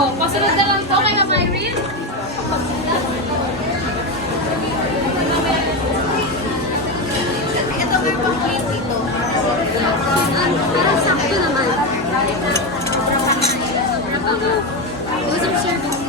Pasunod na lang po kaya Myrene. Ito nga pang plate dito. Parang sakto naman. Usap service.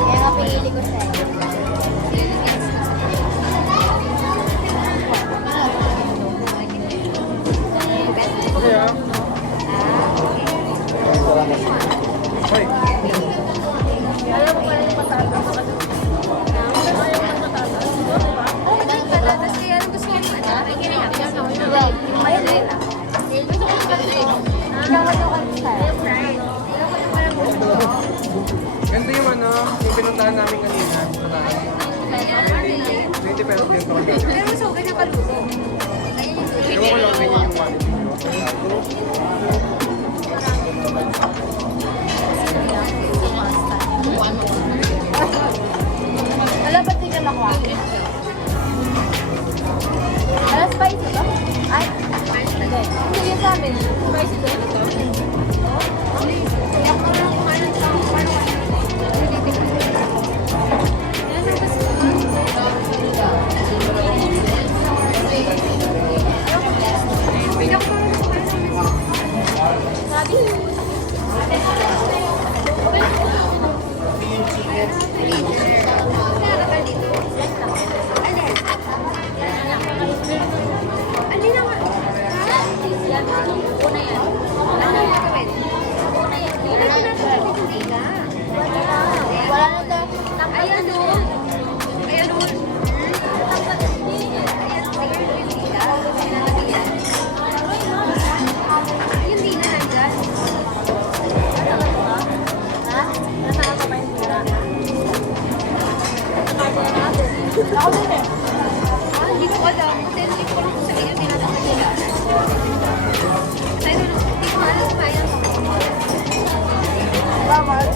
Kaya nga pinili ko sa'yo. Hoy, Alam mo pala yung patatas. Dahil patatas kaya gusto niyo yung ano? Right. Ayun na yun. Gusto ko yung patatas. Nakakatukan style. ganito yung ano, yung pinuntahan namin kanina sa taas. 20 pesos din ito kasi. Pero mas okay na paluto. Ewan ko lang ganyan yung quality nyo. Alam ba't di ka makuha? Alam, spicy ba? Ay, hindi yun sa amin. Spicy ba? Kaya ko lang kumain ng tao. Paano ka? Wala na daw. Ayan o. Ayan o. Hindi na nandyan. Ha? Nasaan ka pa yung tira? Ako din eh. Hindi ko alam. Kasi hindi ko lang sa iyo tinatakot nila. Kasi hindi ko alam kung kaya mo. Bawal.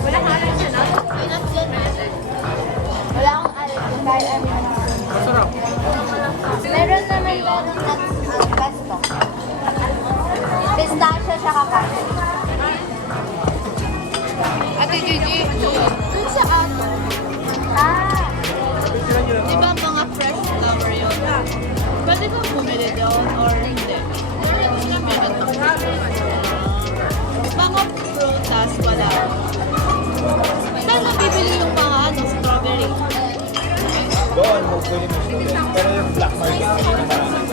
Wala kang alam siya, no? Wala akong alam dahil ano naman. Masarap. Meron naman ng pesto. Pistachio siya kakain. Ate Gigi, Dun sa ato. Ah! di ba mga fresh flower yun? Pwede ba bumili doon or hindi? Sila meron to. Mga prutas wala. Saan nabibili yung mga ano, strawberry? Doon, hopefully mo siya. Pero yung black market, hindi na marami.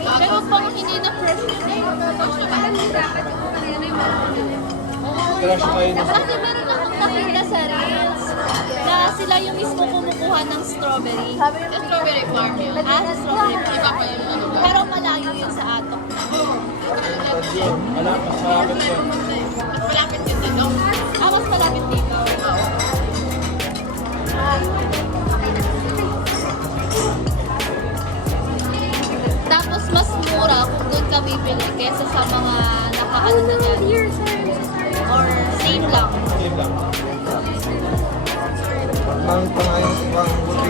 Pero pang hindi na fresh yun eh. Crush kayo na. Kasi meron akong nakita sa Reels na sila yung mismo kumukuha ng strawberry. Strawberry farm yun. Ah, sa strawberry farm. Pero malayo yun sa atok. Yun, wala, mas malapit yun. Mas malapit yun dito? Ah, mas malapit dito. Tapos mas mura kung doon ka bibili kesa sa mga nakaano na dyan. Or same lang. Same lang. Pang pangayon, pang buti